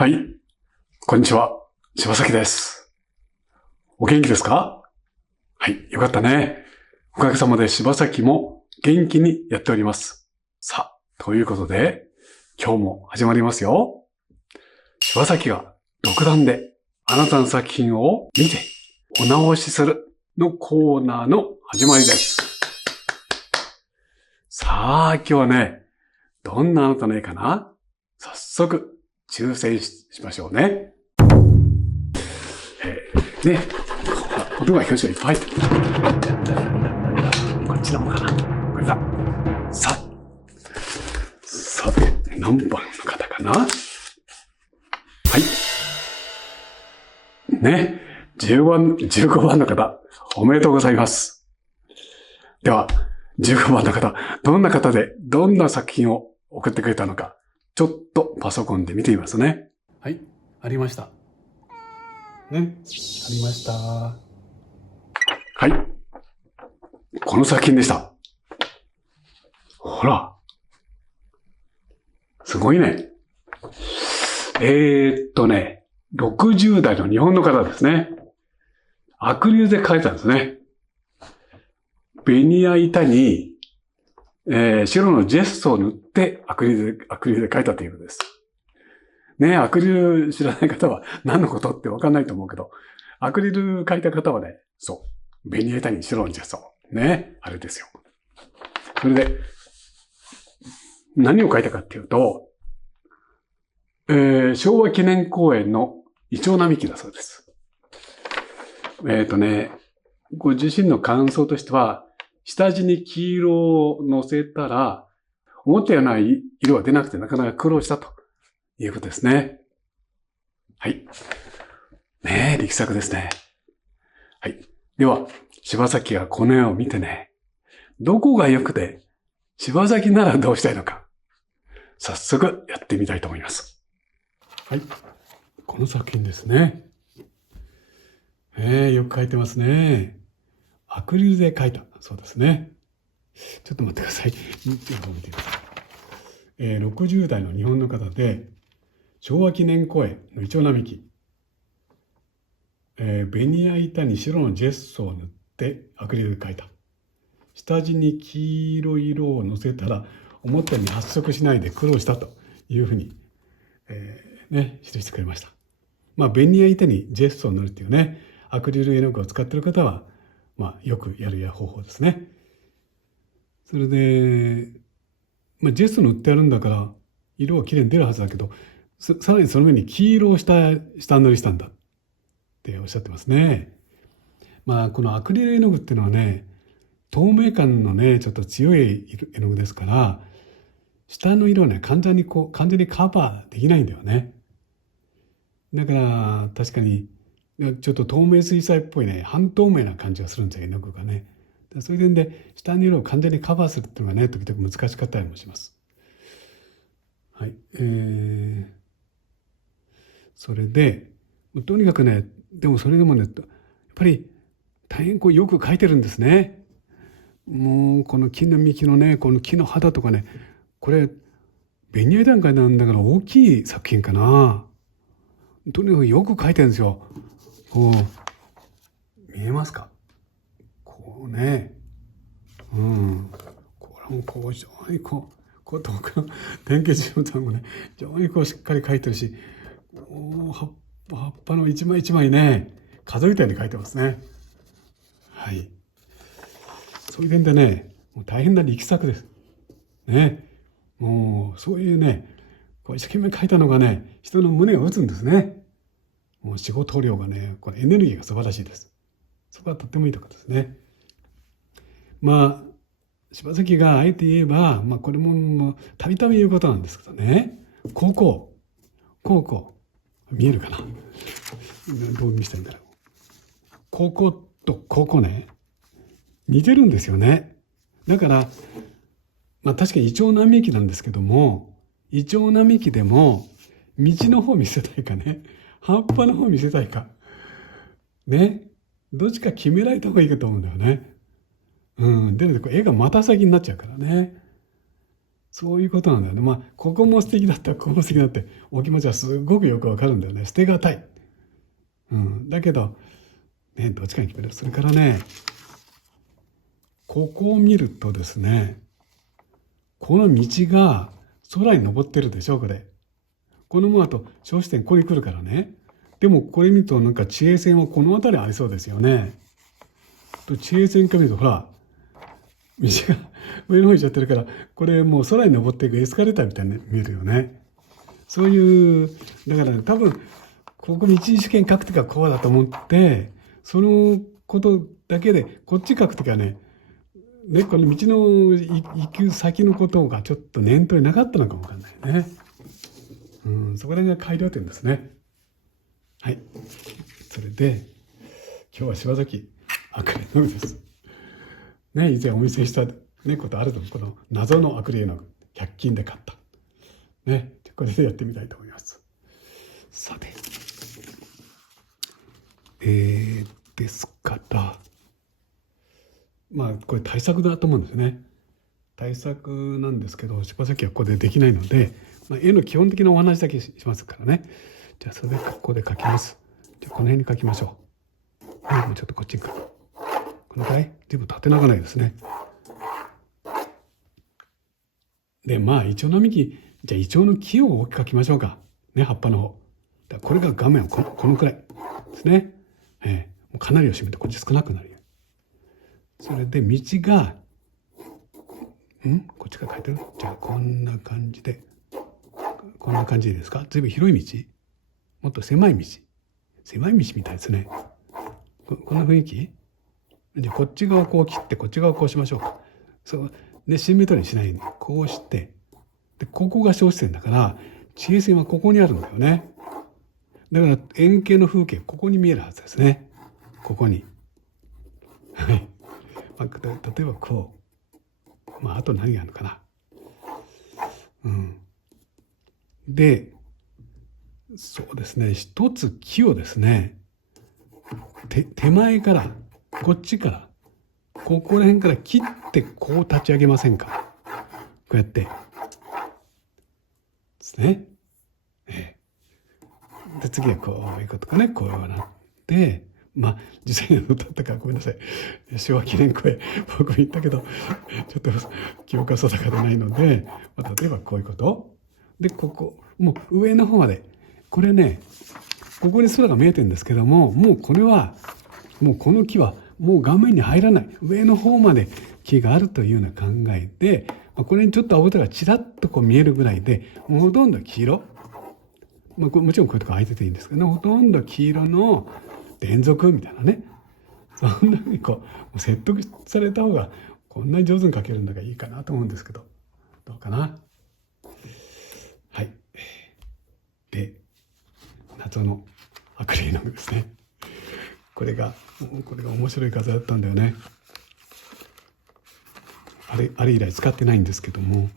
はい。こんにちは。柴崎です。お元気ですか？はい。よかったね。おかげさまで柴崎も元気にやっております。さあ、ということで、今日も始まりますよ。柴崎が独断であなたの作品を見てお直しするのコーナーの始まりです。さあ、今日はね、どんなあなたの絵かな？早速、抽選しましょうね。ね、音が表紙がいっぱい入ってる。こっちの方かな。これだ。さて、何番の方かな？はい。ね、15番の方、おめでとうございます。では、15番の方、どんな方で、どんな作品を送ってくれたのか、ちょっとパソコンで見てみますね。はい、ありました。ね、ありました。はい。この作品でした。ほら。すごいね。60代の日本の方ですね。アクリルで描いたんですね。ベニヤ板に、白のジェストを塗ってアクリルで描いたということです。ね、アクリル知らない方は何のことってわかんないと思うけど、アクリル描いた方はね、そう。ベニヤ板に白のジェスト。ね、あれですよ。それで、何を描いたかっていうと、昭和記念公園のイチョウ並木だそうです。ご自身の感想としては、下地に黄色を乗せたら、思ったような色が出なくてなかなか苦労したということですね。はい。ねえ、力作ですね。はい。では、柴崎がこの絵を見てね、どこが良くて、柴崎ならどうしたいのか、早速やってみたいと思います。はい。この作品ですね。よく描いてますね。アクリルで描いた。そうですね。ちょっと待ってください。見てください。60代の日本の方で、昭和記念公園のイチョウ並木。ベニヤ板に白のジェストを塗ってアクリルで描いた。下地に黄色い色をのせたら、思ったように発色しないで苦労したというふうに、記してくれました。ベニヤ板にジェストを塗るっていうね、アクリル絵の具を使っている方は、よくやる方法ですね。それで、ジェスト塗ってあるんだから、色はきれいに出るはずだけど、さらにその上に黄色を下塗りしたんだっておっしゃってますね。このアクリル絵の具っていうのはね、透明感のね、ちょっと強い絵の具ですから、下の色はね、完全にカバーできないんだよね。だから、確かに、ちょっと透明水彩っぽいね、半透明な感じがするんですよ、絵の具がね。それで、下の色を完全にカバーするっていうのがね、時々難しかったりもします。はい。それで、とにかくね、でもそれでもね、やっぱり大変よく描いてるんですね。もう、この木の幹のね、この木の肌とかね、これ、ベニヤ段階なんだから大きい作品かな。とにかくよく描いてるんですよ。こう、見えますか？こうね。うん。これも非常に遠くの典型人物もね、非常にしっかり描いてるし、葉っぱの一枚一枚ね、数えたように描いてますね。はい。そういう点でね、もう大変な力作です。ね。もう、そういうね、一生懸命描いたのがね、人の胸を打つんですね。もう仕事量がね、これエネルギーが素晴らしいです。そこはとってもいいところですね。柴崎があえて言えば、これもたびたび言うことなんですけどね、ここ、見えるかな？どう見せたらいいんだろう。こことね、似てるんですよね。だから、確かにイチョウ並木なんですけども、イチョウ並木でも、道の方見せたいかね、葉っぱの方見せたいか。ね。どっちか決められた方がいいかと思うんだよね。でも絵がまた先になっちゃうからね。そういうことなんだよね。まあ、ここも素敵だった、ここも素敵だって、お気持ちはすごくよくわかるんだよね。捨てがたい。だけど、ね、どっちかに決める。それからね、ここを見るとですね、この道が空に登ってるでしょ、これ。このままと小視点ここに来るからね。でもこれ見るとなんか地平線はこの辺りありそうですよね。と地平線から見るとほら、道が上の方に行っちゃってるから、これもう空に登っていくエスカレーターみたいに見えるよね。そういう、だからね、多分、ここ道試験書くときはこうだと思って、そのことだけで、こっち書くときはね、この道の行く先のことがちょっと念頭になかったのかもわかんないね。そこら辺が改良点ですね。はい。それで、今日は柴崎アクリル絵の具です。ね、以前お見せした、ね、ことあると、この謎のアクリル絵の具、100均で買った。ね、これでやってみたいと思います。さて、ですから、まあ、これ対策だと思うんですね。対策なんですけど、柴崎はここでできないので、絵の基本的なお話だけしますからね。じゃあ、それでここで描きます。じゃあ、この辺に描きましょう。はい、もうちょっとこっちに描く。このくらい全部縦長ないですね。で、まあ、イチョウ並木、じゃあ、イチョウの木を大きく描きましょうか。ね、葉っぱの方。これが画面はこのくらいですね。もうかなりを占めて、こっち少なくなるよ。それで、道が、こっちから描いてる。じゃあ、こんな感じで。こんな感じでいいですか。ずいぶん広い道、もっと狭い道みたいですね。こんな雰囲気。じゃあこっち側こう切って、こっち側こうしましょうか。そうね、シンメトリーにしないようにこうして、でここが小視線だから地平線はここにあるんだよね。だから円形の風景ここに見えるはずですね。ここに。はい。例えばこう。あと何があるのかな。で、そうですね、一つ木をですね、手前から、こっちから、ここら辺から切ってこう立ち上げませんか。こうやって。ですね。で、次はこういうことかね、こうなって、実際に歌ったからごめんなさい。昭和記念公演、僕も言ったけど、ちょっと記憶が定かでないので、例えばこういうこと。で、ここ、もう上の方まで。これね、ここに空が見えてるんですけども、もうこれは、もうこの木はもう画面に入らない。上の方まで木があるというような考えで、これにちょっと青空がちらっとこう見えるぐらいで、もうほとんど黄色。もちろんこういうとこ空いてていいんですけど、ほとんど黄色の連続みたいなね。そんなにこう、説得された方がこんなに上手に描けるんだからいいかなと思うんですけど、どうかな。はい。で、謎のアクリル絵の具ですね。これが面白い画像だったんだよね。あれ以来使ってないんですけども、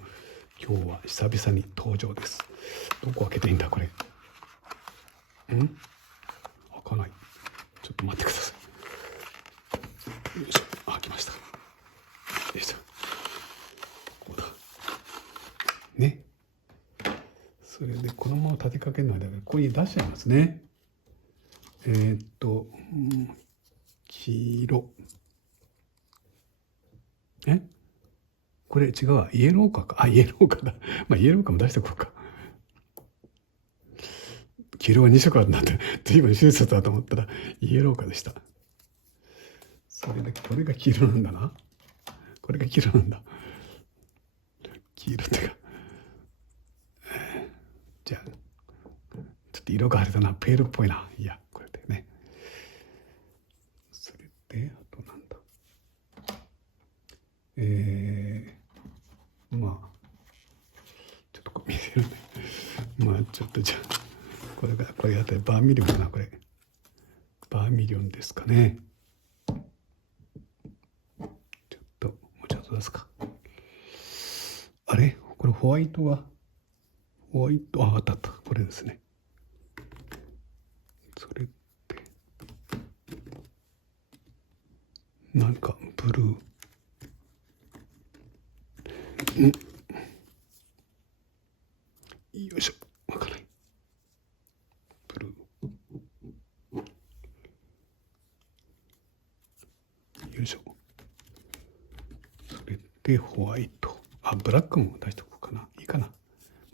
今日は久々に登場です。どこ開けていいんだこれ。開かない。ちょっと待ってください。よいしょ。開きました。よいしょ。こうだ。ね。それでこのまま立てかけるのはここに出しちゃいますね。黄色。これ違うわ。イエローカか。イエローカだ。イエローカも出しておこうか。黄色は2色あるんだって、随分親切だと思ったらイエローカでした。それで、これが黄色なんだな。これが黄色なんだ。黄色ってか。じゃあ、ちょっと色があれだな。ペールっぽいな。いや、これでね。それで、あとなんだ。ちょっとこう見せるね。ちょっとじゃあ、これやったらバーミリオンかな、これ。バーミリオンですかね。ちょっと、もうちょっと出すか。あれこれホワイト、あった。これですね。それって、なんかブルー。で、ホワイト。ブラックも出しておこうかな。いいかな。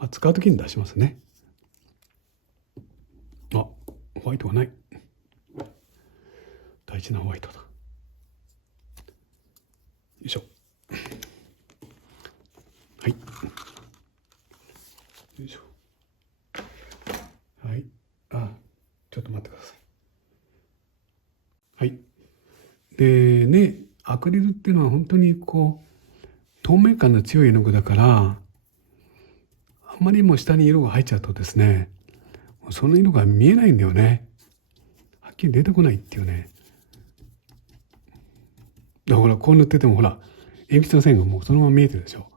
使うときに出しますね。ホワイトがない。大事なホワイトだ。よいしょ。はい。よいしょ。はい。ちょっと待ってください。はい。でね、アクリルっていうのは本当に透明感の強い絵の具だから、あんまりもう下に色が入っちゃうとですね、その色が見えないんだよね。はっきり出てこないっていうね。だからこう塗っててもほら、鉛筆の線がもうそのまま見えてるでしょ。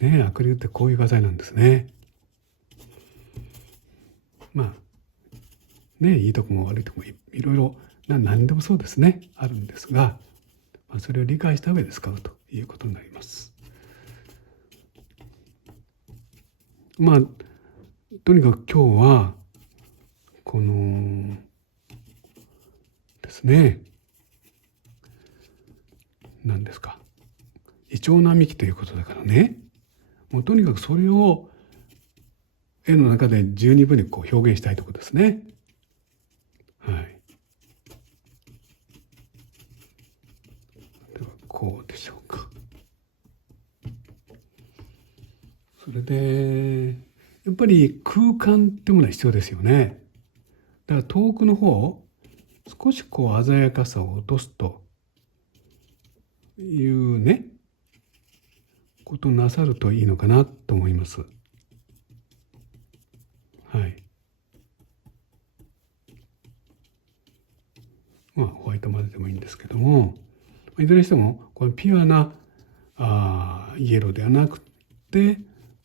ね、アクリルってこういう画材なんですね。いいとこも悪いとこもいろいろ何でもそうですね、あるんですが、それを理解した上で使うということになります。とにかく今日はこのですね、何ですか、イチョウ並木ということだからね、もうとにかくそれを絵の中で十二分に表現したいところですね。はい。ではこうでしょうか。それでやっぱり空間ってものは必要ですよね。だから遠くの方少し鮮やかさを落とすというねことをなさるといいのかなと思います。はい。ホワイトまででもいいんですけども、いずれにしてもこれピュアなイエローではなくて、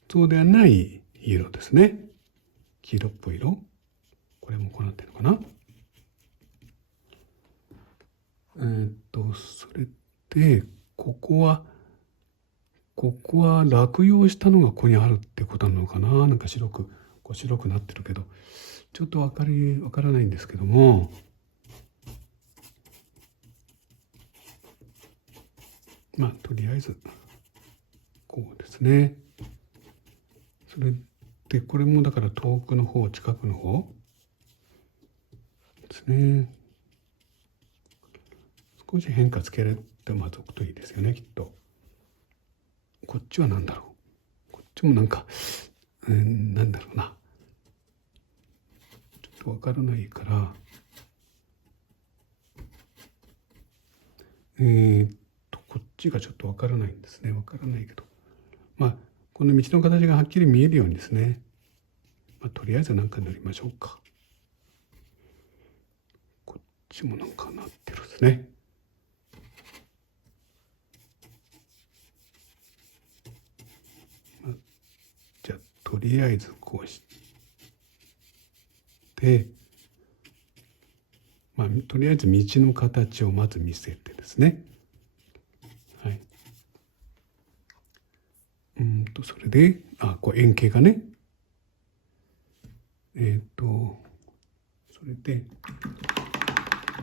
そうではないイエローですね。黄色っぽい色。これもこうなってるのかな。それでここは落葉したのがここにあるってことなのかな。なんか白くなってるけど、ちょっとわからないんですけども、とりあえずこうですね。それでこれもだから遠くの方近くの方ですね。少し変化つけるっておくといいですよね、きっと。こっちは何だろう。こっちもなんか、なんだろうな。ちょっとわからないから、こっちがちょっとわからないんですね。わからないけど。この道の形がはっきり見えるようにですね。とりあえず何か塗りましょうか。こっちもなんかなってるんですね。じゃあとりあえずこうして、とりあえず道の形をまず見せてですね。はい。それで円形がね。それで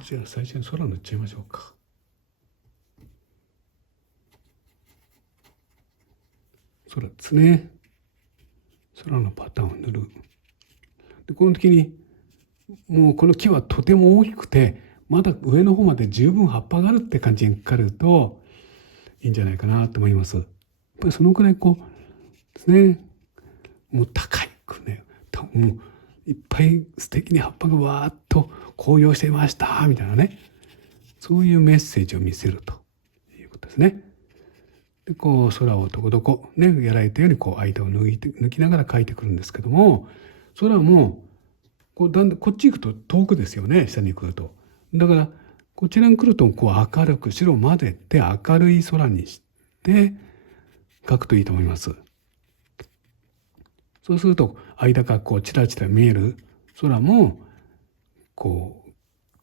じゃあ最初に空塗っちゃいましょうか。空ですね。空のパターンを塗る。でこの時にもうこの木はとても大きくてまだ上の方まで十分葉っぱがあるって感じにかかるといいんじゃないかなと思います。やっぱりそのくらいですね、もう高くね、もういっぱい素敵に葉っぱがわーっと紅葉していましたみたいなね、そういうメッセージを見せるということですね。で空をどこどこね、やられたように間を抜きながら描いてくるんですけども、空もだんだんこっち行くと遠くですよね、下に来ると。だからこちらに来ると明るく白を混ぜて明るい空にして描くといいと思います。そうすると間からチラチラ見える空も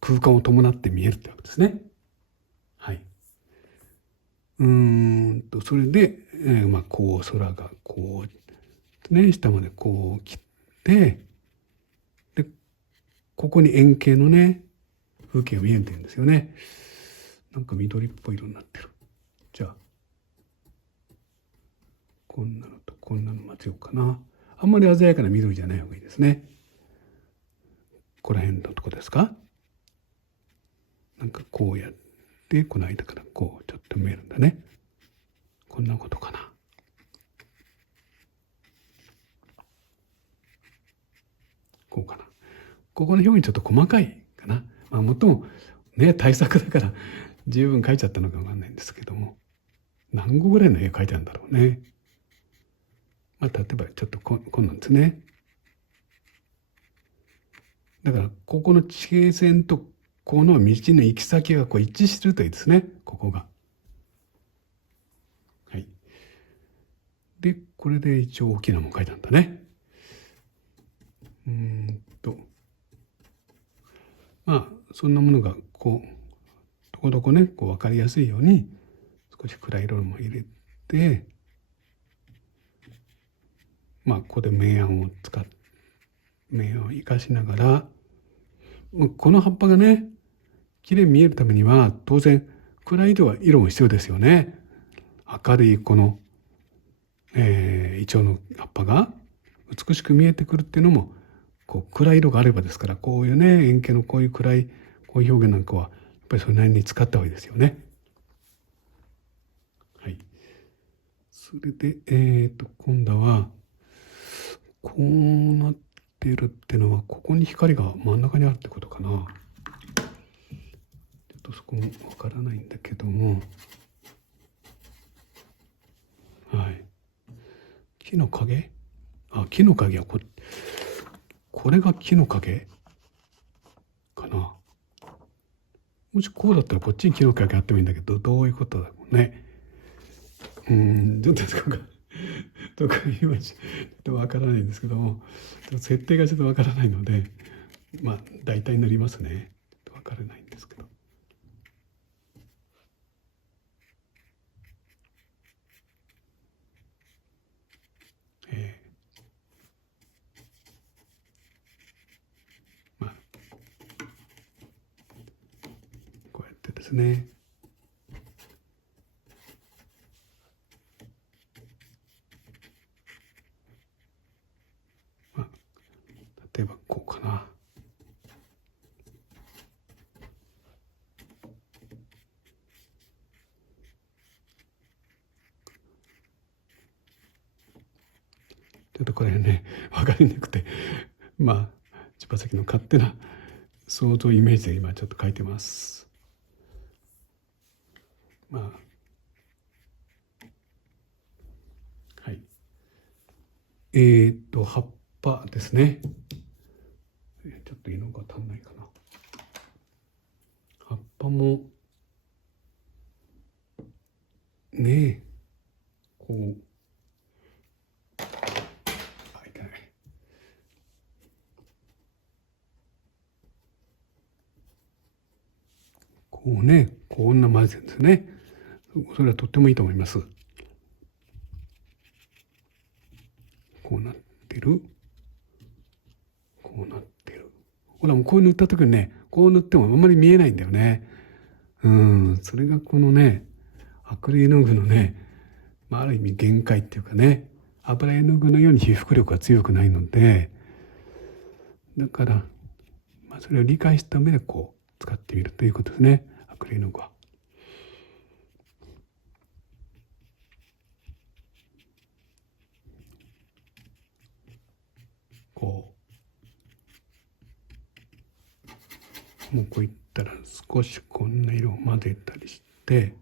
空間を伴って見えるってわけですね。はい。それで、空がね、下まで切って、でここに円形のね風景が見えてるんですよね。なんか緑っぽい色になってる。じゃあこんなのとこんなの混ぜようかな。あんまり鮮やかな緑じゃない方がいいですね。ここら辺のとこですか。なんかこうやってこの間からこうちょっと見えるんだね。こんなことかな。こうかな。ここの表現ちょっと細かいかな。まあもっともね対策だから十分描いちゃったのかわかんないんですけども、何個ぐらいの絵描いてあるんだろうね。まあ例えばちょっとこんなんですね。だからここの地平線とこの道の行き先がこう一致するといいですね。ここが。はい。でこれで一応大きなもん描いたんだね。まあそんなものがこうどこどこねこう分かりやすいように少し暗い色も入れて、まあここで明暗を使って明暗を生かしながら、この葉っぱがね綺麗に見えるためには当然暗い色も必要ですよね。明るいこの、イチョウの葉っぱが美しく見えてくるっていうのもこう暗い色があればですから、こういうね円形のこういう暗いこういう表現なんかはやっぱりそれなりに使った方がいいですよね。はい。それで今度はこうなってるっていうのはここに光が真ん中にあるってことかな。ちょっとそこもわからないんだけども、はい。木の影？木の影はこれが木の影かな。もしこうだったらこっちに木の影あってもいいんだけど、どういうことだろうね。ちょっとどこか今ちょっとわからないんですけども、設定がちょっとわからないので、まあ大体塗りますね。ちょっとわからないんですけど。まあこうやってですね。まあ例えばこうかな。ちょっとこれね分かりにくくて、まあ千葉崎の勝手な想像イメージで今ちょっと書いてます。まあはい。葉っぱですね。ちょっと色が足んないかな。葉っぱもねこういけない。こうねこんな混ぜるんですね。それはとってもいいと思います。こうなってる、こうなってる。ほらもうこう塗った時にねこう塗ってもあんまり見えないんだよね。それがこのねアクリル絵の具のね、ある意味限界っていうかね、油絵の具のように被覆力が強くないので、だから、それを理解した上でこう使ってみるということですね、アクリル絵の具は。こうもうこういったら少しこんな色を混ぜたりして、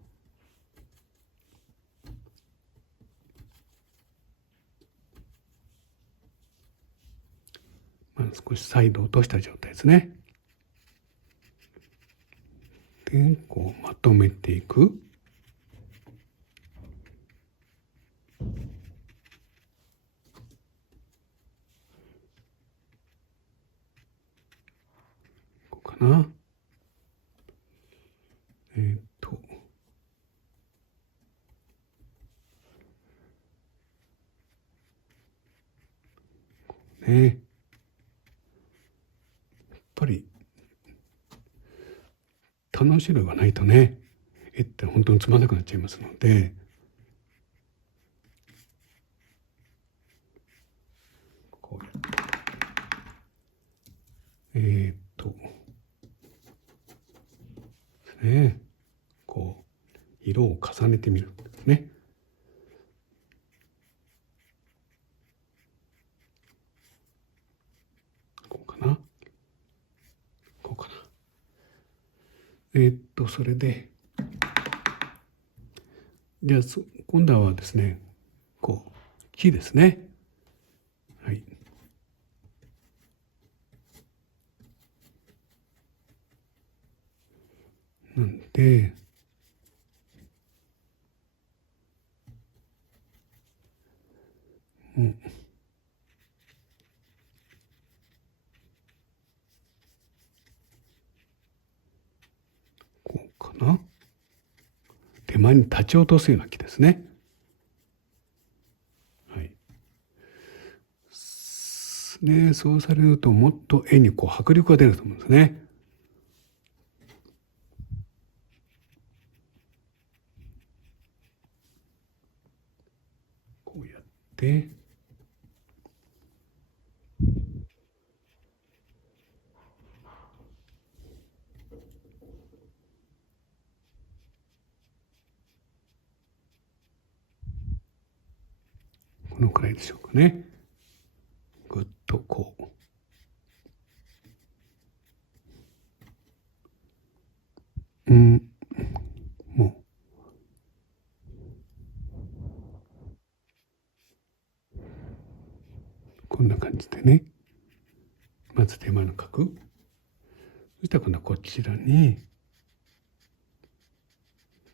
少しサイドを落とした状態ですね。でこうまとめていく。こうかな。ね、やっぱり楽しみがないとね絵って本当につまんなくなっちゃいますので、ですね、こう色を重ねてみるんですね。こうかな、こうかな。それでじゃあ今度はですね、こう木ですね。はい。なんでこうかな。手前に立ち落とすような木ですね。はい。ね、そうされるともっと絵にこう迫力が出ると思うんですね。こうやってこのくらいでしょうかね。ぐっとこうもうこんな感じでね、まず手間の角、そしたら今度はこちらに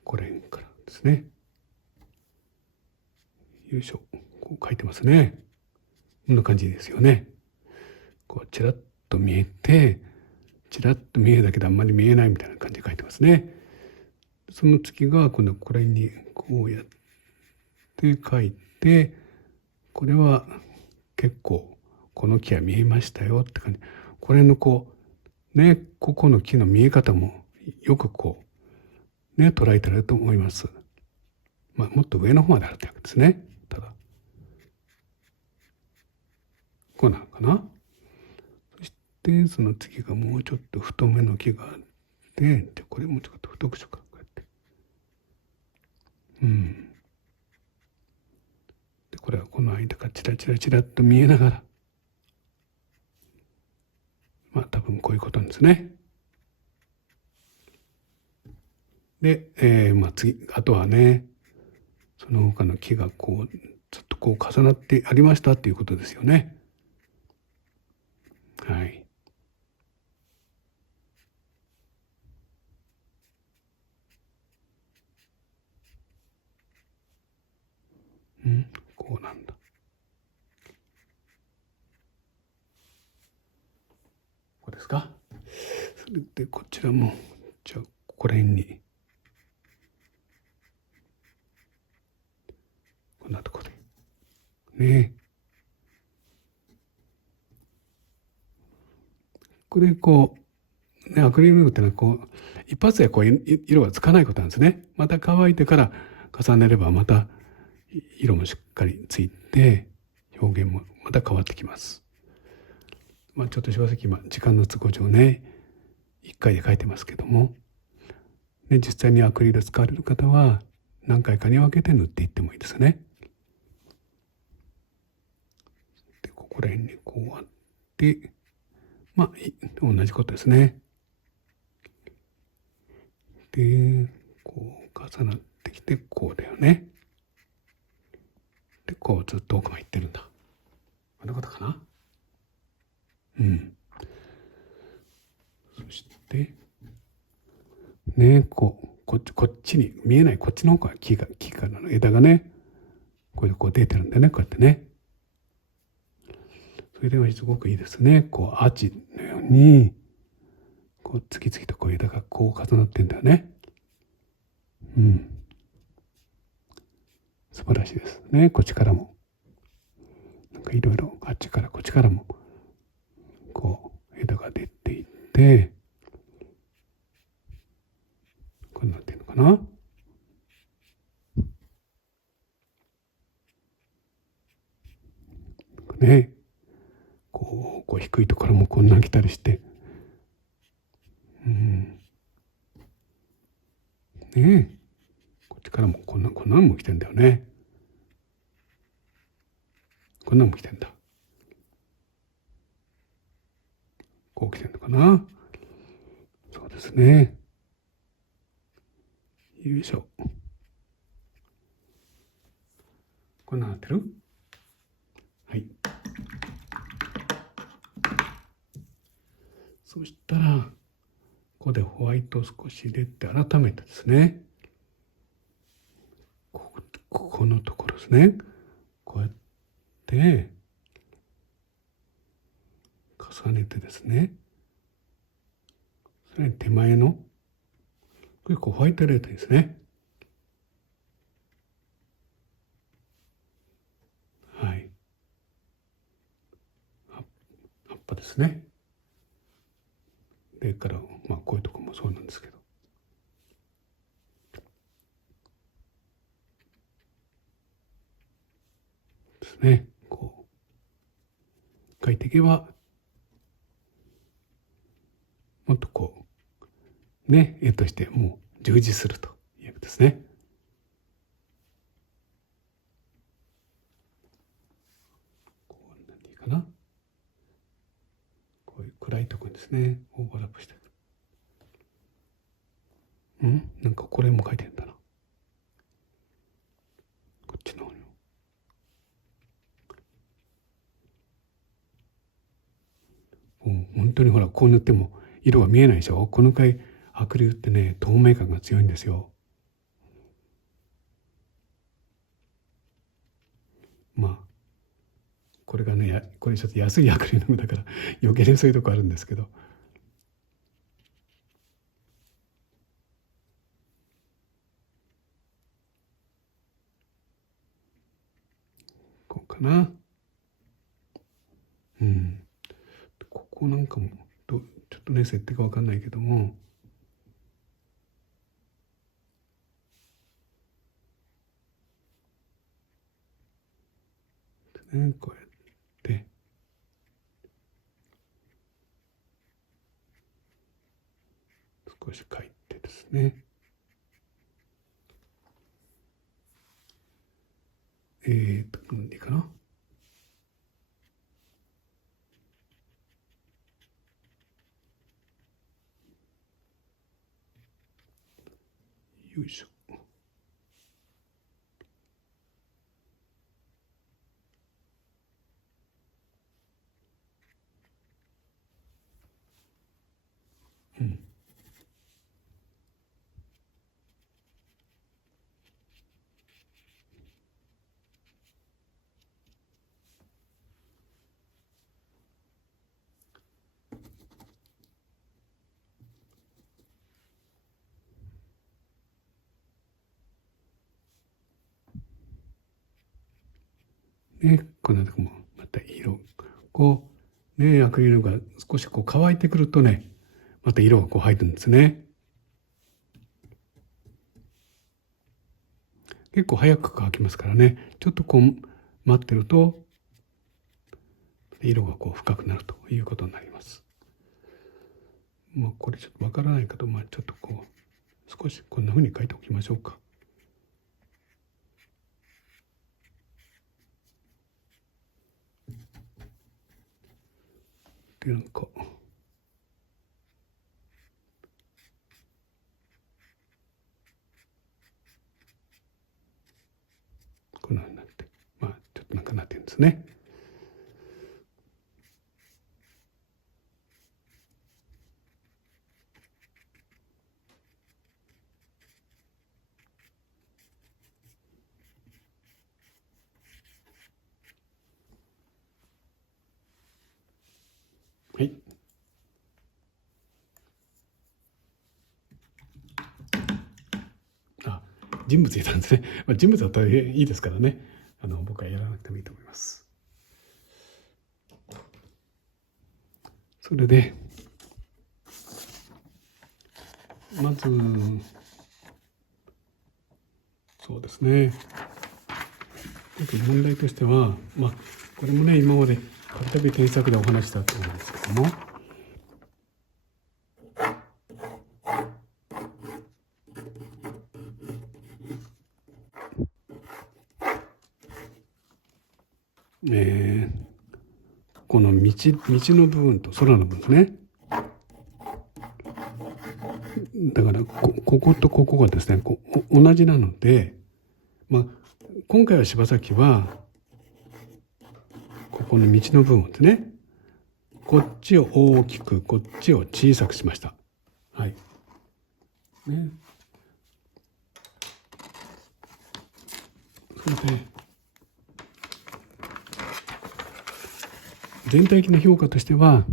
これからですね、よいしょ、こう書いてますね。こんな感じですよね。こうちらっと見えて、ちらっと見えるだけであんまり見えないみたいな感じで書いてますね。その次が今度はこれにこうやって書いて、これは結構この木は見えましたよって感じ。これのこうね、ここの木の見え方もよくこうね捉えてあると思います。まあ、もっと上の方まであるってわけですね。ただこうなのかな。そしてその次がもうちょっと太めの木があって、でこれもちょっと太くしようか、こうやって。でこれはこの間からチラチラチラっと見えながら、まあ多分こういうことなんですね。で、まあ次あとはね、その他の木がこうずっとこう重なってありましたっていうことですよね。はい。こうなんだ。こうですか。それでこちらもじゃあこれにこんなところでね。これこうね、アクリル絵の具ってのはこう一発でこう色がつかないことなんですね。また乾いてから重ねればまた色もしっかりついて表現もまた変わってきます。まあ、ちょっと柴崎今時間の都合上ね1回で描いてますけども、ね、実際にアクリル使われる方は何回かに分けて塗っていってもいいですね。でここら辺にこうあって、まあ同じことですね。でこう重なってきてこうだよね。でこうずっと奥まで行ってるんだ。こんなことかな。そしてね、こっちに見えないこっちの方が木からの枝がね、これでこう出てるんでね、こうやってね。それではすごくいいですね。こうアーチのようにこう次々とこう枝がこう重なってんだよね。素晴らしいですね。こっちからもなんかいろいろあっちからこっちからもこう枝が出ていって、こうなってるのかな。ね、こう低いところもこんな来たりして、ねえ、こっちからもこんなんも来てんだよね。こんなんも来てんだ。こう来てんのかな。そうですね。よいしょ。こんなんなってる？はい。そしたら、ここでホワイトを少し入れて、改めてですね、ここのところですね。こうやって重ねてですね、さらに手前の、これホワイトレートですね。はい。葉っぱですね。それから、まあこういうとこもそうなんですけど。ですね。こう、描いていけば、もっとこう、ね、絵としてもう充実するというわけですね。こうなんていいかな。こういう暗いところにですね、オーバーラップして。なんかこれも書いてるんだな。こっちの方にも。本当にほら、こう塗っても色が見えないでしょ。この回アクリルってね、透明感が強いんですよ。まあこれがね、これちょっと安いアクリルだから余計にそういうとこあるんですけど、こうかな。ここなんかもちょっとね、設定が分かんないけども、ね、こうやって少し書いてですね、なんでいいかな。よいしょ。ね、こんなとこもまた色、こうね、アクリルが少しこう乾いてくるとね、また色がこう入るんですね。結構早く乾きますからね、ちょっとこう待ってると色がこう深くなるということになります。まあこれちょっとわからないけど、まあちょっとこう少しこんな風に書いておきましょうか。でなんかこんな風になって、まあちょっとなんかなってるんですね。はい。あ、人物入れたんですね。まあ、人物は大変いいですからね。僕はやらなくてもいいと思います。それで、まず、そうですね。問題としては、まあ、これもね、今までたびたび添削でお話したと思うんですけども、この道の部分と空の部分ですね。だからこことここがですね同じなので、今回は柴崎はここの道の部分ですね、こっちを大きくこっちを小さくしました。はいね、それで全体的な評価としては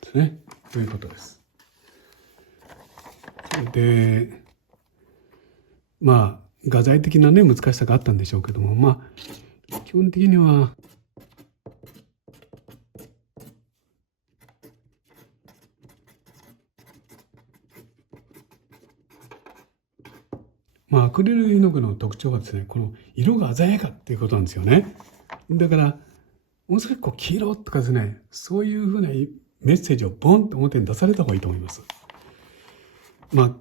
ですね、ということです。で、画材的なね難しさがあったんでしょうけども、基本的にはアクリル絵の具の特徴はですね、この色が鮮やかっていうことなんですよね。だからもう少し黄色とかですね、そういうふうなメッセージをボンと表に出された方がいいと思います。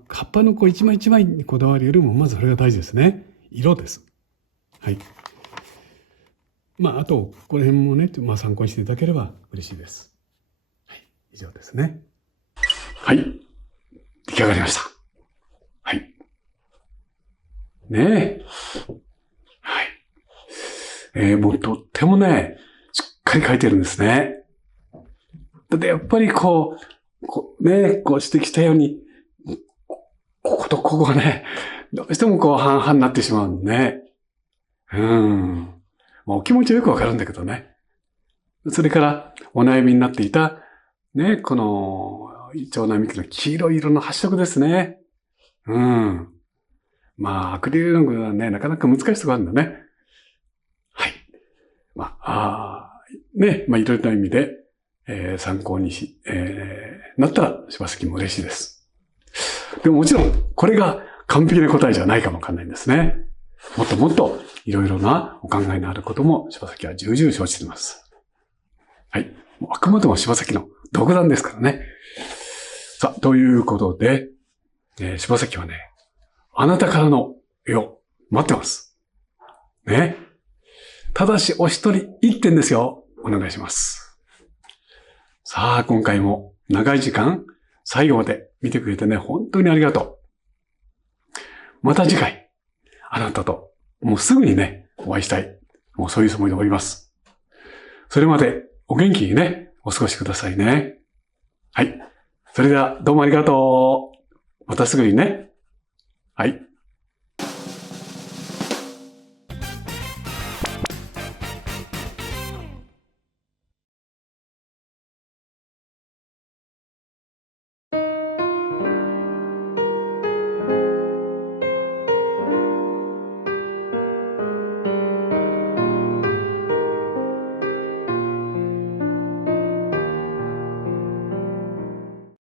葉っぱの一枚一枚にこだわるよりもまずそれが大事ですね。色です。はい。あとこの辺もね、参考にしていただければ嬉しいです。はい、以上ですね。はい、出来上がりました。はい。ねえ。はい。もうとってもね、しっかり描いてるんですね。で、やっぱり指摘したように、こことここがね、どうしても半々になってしまうんでね。お気持ちはよくわかるんだけどね。それから、お悩みになっていた、ね、この、イチョウ並木の黄色い色の発色ですね。アクリル絵の具はね、なかなか難しいところあるんだね。はい。いろいろな意味で、参考になったら、柴崎も嬉しいです。でももちろん、これが完璧な答えじゃないかもわかんないんですね。もっともっと、いろいろなお考えのあることも、柴崎は重々承知しています。はい。あくまでも柴崎の独断ですからね。さあ、ということで、柴崎はね、あなたからの絵を待ってます。ね。ただし、お一人1点ですよ。お願いします。さあ、今回も長い時間、最後まで見てくれてね、本当にありがとう。また次回、あなたと、もうすぐにね、お会いしたい。もうそういうつもりでおります。それまで、お元気にね、お過ごしくださいね。はい。それでは、どうもありがとう。またすぐにね。はい。